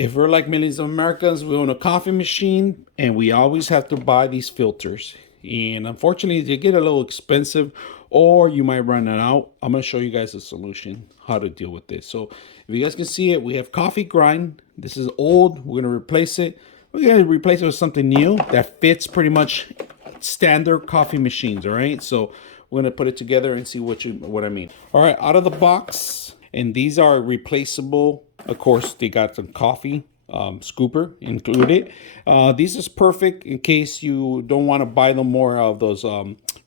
If we're like millions of Americans, we own a coffee machine and we always have to buy these filters. And unfortunately, they get a little expensive or you might run it out. I'm going to show you guys a solution, how to deal with this. So if you guys can see it, we have coffee grind. This is old. We're going to replace it. We're going to replace it with something new that fits pretty much standard coffee machines. All right. So we're going to put it together and see what I mean. All right. Out of the box. And these are replaceable. Of course, they got some coffee scooper included. This is perfect in case you don't want to buy no more of those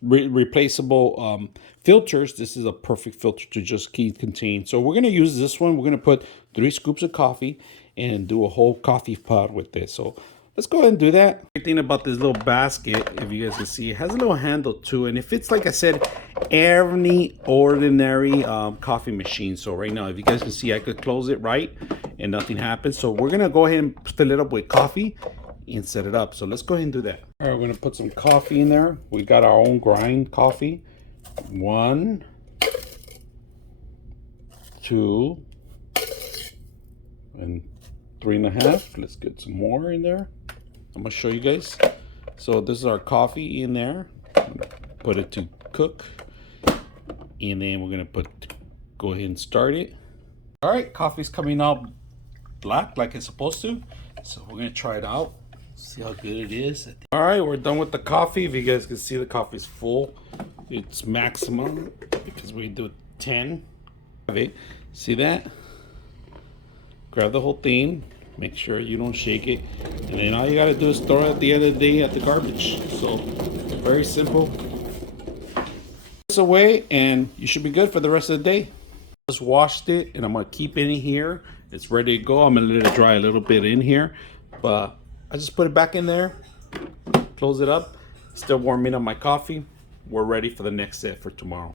replaceable filters. This is a perfect filter to just keep contained. So we're going to use this one. We're going to put 3 scoops of coffee and do a whole coffee pod with this. So let's go ahead and do that. Great thing about this little basket, if you guys can see, it has a little handle too. And it fits, like I said, any ordinary coffee machine. So right now, if you guys can see, I could close it right and nothing happens. So we're gonna go ahead and fill it up with coffee and set it up. So let's go ahead and do that. All right, we're gonna put some coffee in there. We got our own grind coffee. 1, 2, and 3.5. Let's get some more in there. I'm gonna show you guys. So this is our coffee in there. Put it to cook, and then we're gonna go ahead and start it. All right, coffee's coming out black like it's supposed to. So we're gonna try it out, see how good it is. All right, we're done with the coffee. If you guys can see, the coffee's full. It's maximum because we do 10 of it. See that? Grab the whole thing. Make sure you don't shake it, and then all you gotta do is throw it at the end of the day at the garbage. So very simple. This away and you should be good for the rest of the day. Just washed it and I'm gonna keep it in here. It's ready to go. I'm gonna let it dry a little bit in here, but I just put it back in there, close it up. Still warming up my coffee. We're ready for the next set for tomorrow.